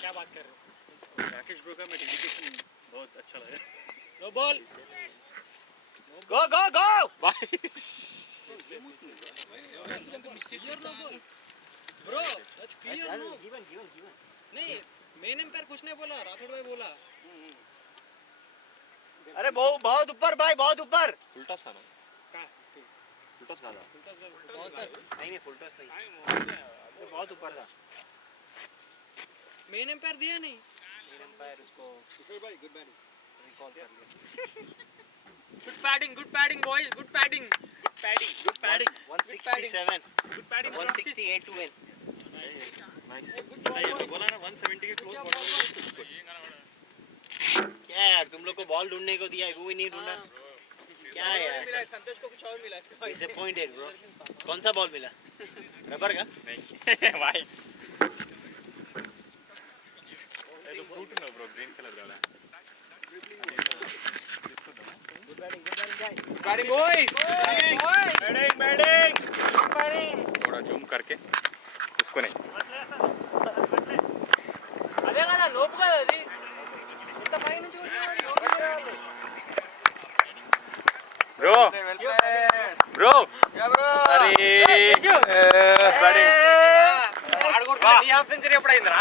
क्या बात कर रहे हो? राकेश ब्रो का मैं डेडिकेशन बहुत अच्छा लगा. No ball. Go! Bro, that's clear no. Given. नहीं, मेन एम्पायर कुछ नहीं बोला, राठौड़ भाई बोला. अरे बहुत ऊपर भाई, बहुत ऊपर. फुलटॉस था ना? का? फुलटॉस कहाँ था? नहीं फुलटॉस नहीं. बहुत ऊपर था. मेन एम्पायर दिया नहीं. मेन एम्पायर उसको Good batting. रिकॉल कर लिया. Good padding boys, good padding. 167. Good padding. 168 to win. Nice. ये तो बोला ना 170 के क्लोज पड़ा. क्या यार तुम लोग को बॉल ढूंढने को दिया है, वो भी नहीं ढूंढा. क्या यार. मिला संतोष को कुछ और मिला इसका. Disappointed bro. कौन सा बॉल मिला? रबर का? नहीं. भाई. ये तो फ्रूट ना ब्रो, ग्रीन कलर वाला. Batting boys. बैटिंग. थोड़ा जूम करके उसको नहीं. అదే కదా లోపు కదా అది. ఇంత పై నుంచి కొట్టినాడు. Bro. అరే. ఆడుకుంటున్నా. నీ హాఫ్ సెంచరీ ఎప్పుడైందిరా?